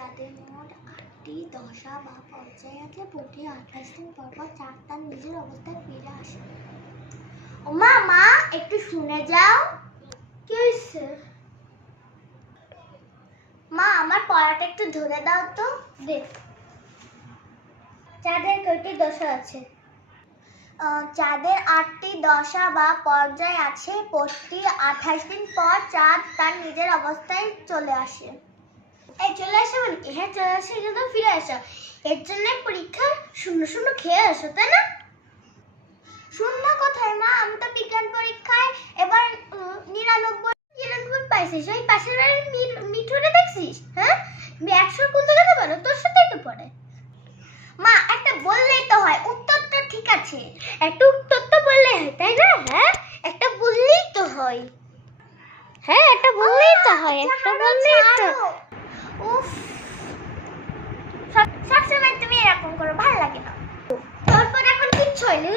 যাদের মোট ৮টি দশা বা পর্যায় আছে, প্রতি ২৮ দিন পর পর চাঁদ তার নিজের অবস্থায় ফিরে আসে। ও মা, মা একটু শুনে যাও। কি হয়েছে? মা, আমার পড়াটা একটু ধরে দাও তো। দেখ, চাঁদের কয়টি দশা আছে? চাঁদের ৮টি দশা বা পর্যায় আছে, প্রতি ২৮ দিন পর চাঁদ তার নিজের অবস্থায় চলে আসে। এই চলে আসে মানে কি? হ্যাঁ, চলে আসে কিন্তু ফিরে আসা। এর জন্য পরীক্ষা শূন্য শূন্য খেয়ে আসো, তাই না? শূন্য কোথায় মা? আমি তো বিজ্ঞান পরীক্ষায় এবার ৯৯ পাইছিস। ওই পাশের বাড়ির মিঠুরে দেখছিস? হ্যাঁ, ১০০ কোন জায়গাতে পারো? তোর সাথেই তো পড়ে। মা, একটা বললেই তো হয়, উত্তরটা ঠিক আছে। একটা উত্তর তো বললেই হয়, তাই না? হ্যাঁ, একটা বললেই তো হয়। হ্যাঁ, একটা বললেই তো হয়, একটা বললেই তো। উফ, সবসময় তুমি এরকম করো, ভালো লাগে না। তারপর এখন কিচ্ছু হয়নি।